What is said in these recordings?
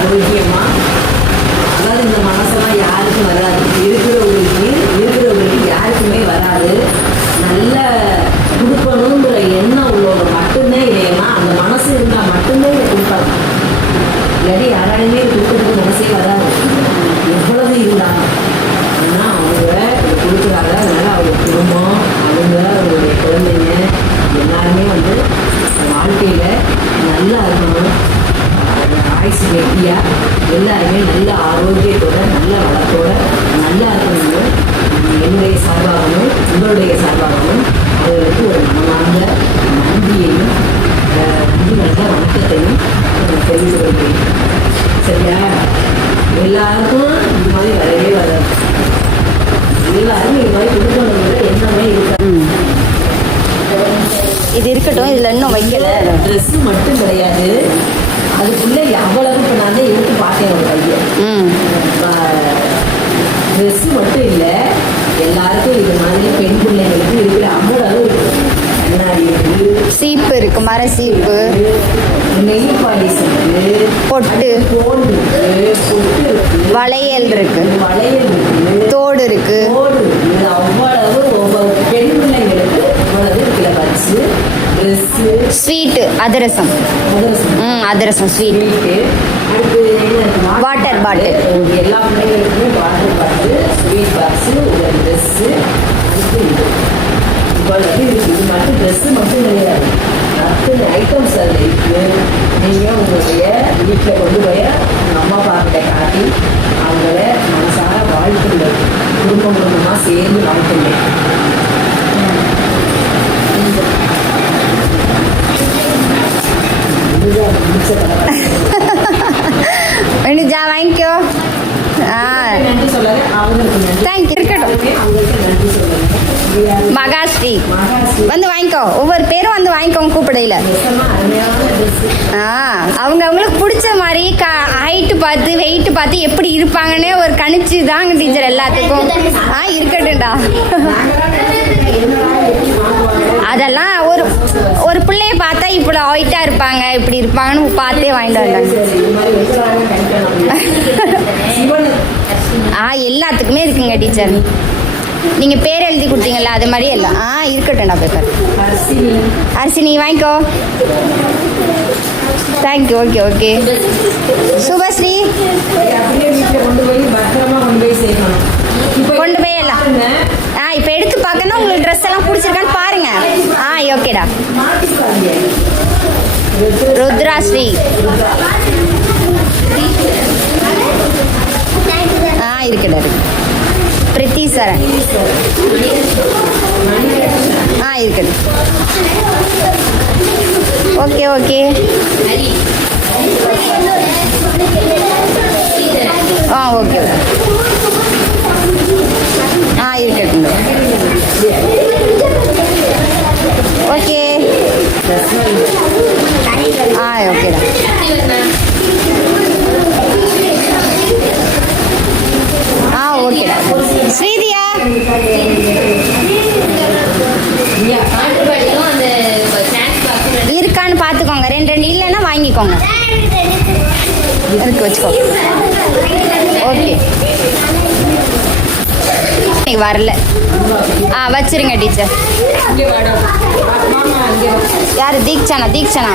ஆரோக்கியமாக, அதாவது இந்த மனசெல்லாம் யாருக்கும் வராது, இருக்கிறவங்களுக்கு யாருக்குமே வராது. நல்ல கொடுக்கணுங்கிற எண்ணம் உள்ளவங்க மட்டும்தான் இதையெல்லாம், அந்த மனசு இருந்தால் மட்டும்தான் இதை கொடுப்பாங்க. இல்லாட்டி யாராலையுமே கொடுக்கறதுக்கு மனசே வராது, எவ்வளவு இருந்தாலும். ஆனால் அவங்க கொடுக்குறாங்க. அதனால் அவங்க குடும்பம், அவங்களுடைய குழந்தைங்க எல்லாருமே வாழ்க்கையில் நல்லா இருக்கணும். ஆயுசு வெட்டியாக எல்லாருமே நல்ல ஆரோக்கியத்தோட, நல்ல வளத்தோட நல்லா இருக்கணும்னு என்னுடைய சார்பாகவும் உங்களுடைய சார்பாகவும் அவர்களுக்கு ஒரு மனமார்ந்த நன்றியையும் நன்றி நல்ல வணக்கத்தையும் தெரிந்து கொள்கிறேன். சரியா? எல்லாருக்கும் இது மாதிரி வரவே வராது. எல்லாரும் இது மாதிரி கொடுக்கணுங்கிற எண்ணமே இருக்காது. இது இருக்கட்டும், இதில் இன்னும் வைக்கல. ட்ரெஸ்ஸு மட்டும் கிடையாது, அதுக்குள்ளே அவ்வளவு. இப்போ நான் தான் எடுத்து பார்த்தேன் ஒரு பையன். ட்ரெஸ்ஸு மட்டும் இல்லை, எல்லாருக்கும் இது மாதிரி பெண் பிள்ளைங்களுக்கு இருக்கிற அவ்வளவு கண்ணாடி இருக்கு, சீப்பு இருக்கு, மர சீப்பு, நெய் பாலிஸ் இருக்கு, பொட்டு, தோடு இருக்கு, பொட்டு இருக்கு, வளையல் இருக்கு, தோடு இருக்கு, அவ்வளவு ஒவ்வொரு பெண் பிள்ளைங்களுக்கு அவ்வளவு கீழே பறிச்சு ட்ரெஸ்ஸு, ஸ்வீட்டு, அதிரசம், அதிரசம் ஸ்வீட், அடுத்து வாட்டர் பாட்டில், எல்லா பிள்ளைங்களுக்குமே வாட்டர் பாட்டில், ஸ்வீட் பாக்ஸு, ஒரு ட்ரெஸ்ஸு, இது மட்டும் ட்ரெஸ்ஸு மட்டும் கிடையாது, அத்தனை ஐட்டம்ஸ் அதில் இருக்குது. நீங்கள் உங்களுடைய வீட்டில் கொண்டு போய் அம்மா அப்பாக்கிட்ட காட்டி அவங்கள மனசார வாழ்த்துங்க, குடும்பம் குடும்பமாக சேர்ந்து வாழ்த்துங்க. வேணுஜா வாங்கிக்கோ. நன்றி சொல்லுங்க, அவங்களுக்கு தேங்க்யூ. இருக்கட்டும். நன்றி சொல்லுங்க. மகாஸ்ரீ வந்து வாங்கிக்கோ, ஒவ்வொரு பேரும் வந்து வாங்கிக்கோங்க கூப்பிடையில. அவங்க அவங்களுக்கு பிடிச்ச மாதிரி ஹைட்டு பார்த்து வெயிட்டு பார்த்து எப்படி இருப்பாங்கன்னே ஒரு கணிச்சு தாங்க டீச்சர் எல்லாத்துக்கும். இருக்கட்டும்டா. அதெல்லாம் ஒரு ஒரு பிள்ளைய பார்த்தா இப்படி ஹைட்டாக இருப்பாங்க, இப்படி இருப்பாங்கன்னு பார்த்தே வாங்கிட்டு வந்தாங்க. எல்லாத்துக்குமே இருக்குங்க டீச்சர். நீங்கள் பேர் எழுதி கொடுத்தீங்களா அது மாதிரி எல்லாம் இருக்கட்டும்டா பேப்பர். அரிசி நீ வாங்கிக்கோ. தேங்க்யூ. Okay okay. சுபஸ்ரீ கொண்டு போய் எல்லாம் இப்போ எடுத்து பார்க்கணும். உங்களுக்கு ட்ரெஸ் எல்லாம் பிடிச்சிருக்கான்னு பாருங்க. ஓகேடா. ருத்ராஸ்ரீ இருக்குடா இருக்கு. பிரித்திசரன் இருக்குது. Okay okay. ஓகே இருக்கட்டும். ஓகே ஓகேடா. ஓகேடா. ஸ்ரீதியா இருக்கான்னு பார்த்துக்கோங்க. ரெண்டு இல்லைன்னா வாங்கிக்கோங்க. இருக்கு வச்சுக்கோங்க. ஓகே வரல. வச்சிருங்க டீச்சர். யாரு? தீக்ஷனா. தீக்ஷனா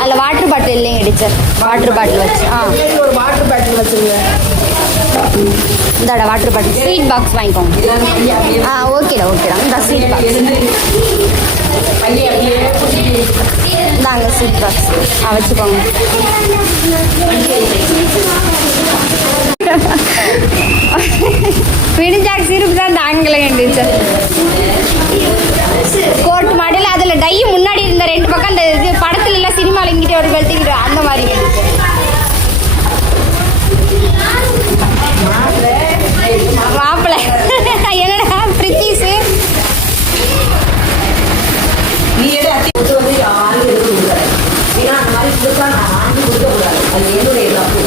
அதில் வாட்டர் பாட்டில் இல்லைங்க டீச்சர். வாட்டர் பாட்டில் வச்சு ஒரு வாட்டர் பாட்டில் வச்சுருங்க. இந்தாடா வாட்டர் பாட்டில். ஸ்வீட் பாக்ஸ் வாங்கிக்கோங்க. ஓகேடா ஓகேடா. இந்த ஸ்வீட் பாக்ஸ் இந்தாங்க. ஸ்வீட் பாக்ஸ் வச்சுக்கோங்க. பிடிச்சாக்கு சிரிப்பு தான் தாங்கலைங்க டீச்சர். கோர்ட் மாடல் அதில் டை முன்னாடி இருந்த ரெண்டு பக்கம் அந்த இது படத்துல எல்லாம் சினிமாவில் இங்கிட்ட ஒரு கழுத்திக்கிட்டு அந்த மாதிரிங்க டீச்சர். மாப்பிள்ளை என்னடா பிரித்திஸு நீ யாரும் கொடுக்கூடாது. ஏன்னா அந்த மாதிரி கொடுத்தா நான் வாங்கி கொடுக்கக்கூடாது, அது என்னுடைய தப்பு.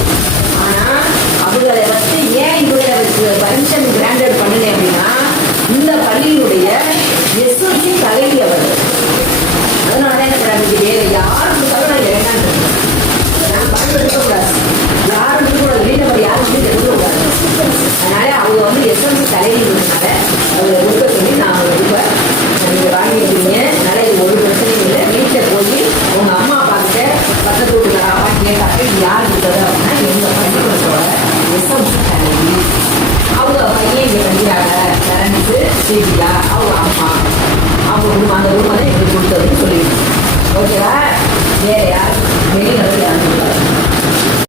ஆனால் அவங்களை வச்சு ஏன் இவங்களை வச்சு பர்மிஷன் கிராண்டட் பண்ணினேன் அப்படின்னா, வந்து எஸ்எம்சி தலைவினால அதில் கொடுக்க சொல்லி நான் ரொம்ப நீங்கள் வாங்கியிருக்கீங்க. அதனால் இது ஒரு பிரச்சனையும் இல்லை. வீட்டில் போய் உங்கள் அம்மா அப்பாக்கிட்ட பக்கத்து வீட்டுக்கார அம்மா கேட்டாங்க இது யார் கொடுத்தது அப்படின்னா எங்கள் பள்ளிக்கூடத்தோட எஸ்எம்சி தலைவி. அவங்க பையன் இங்கே படிக்கிறாங்க கரண்ட்டு ஸ்ரீஜியா அவங்க அம்மா அவங்க குடும்பம் அந்த குடும்பம் தான் எங்களுக்கு கொடுத்ததுன்னு சொல்லிடுவோம். ஓகேவா? வேற யார் வெளியில்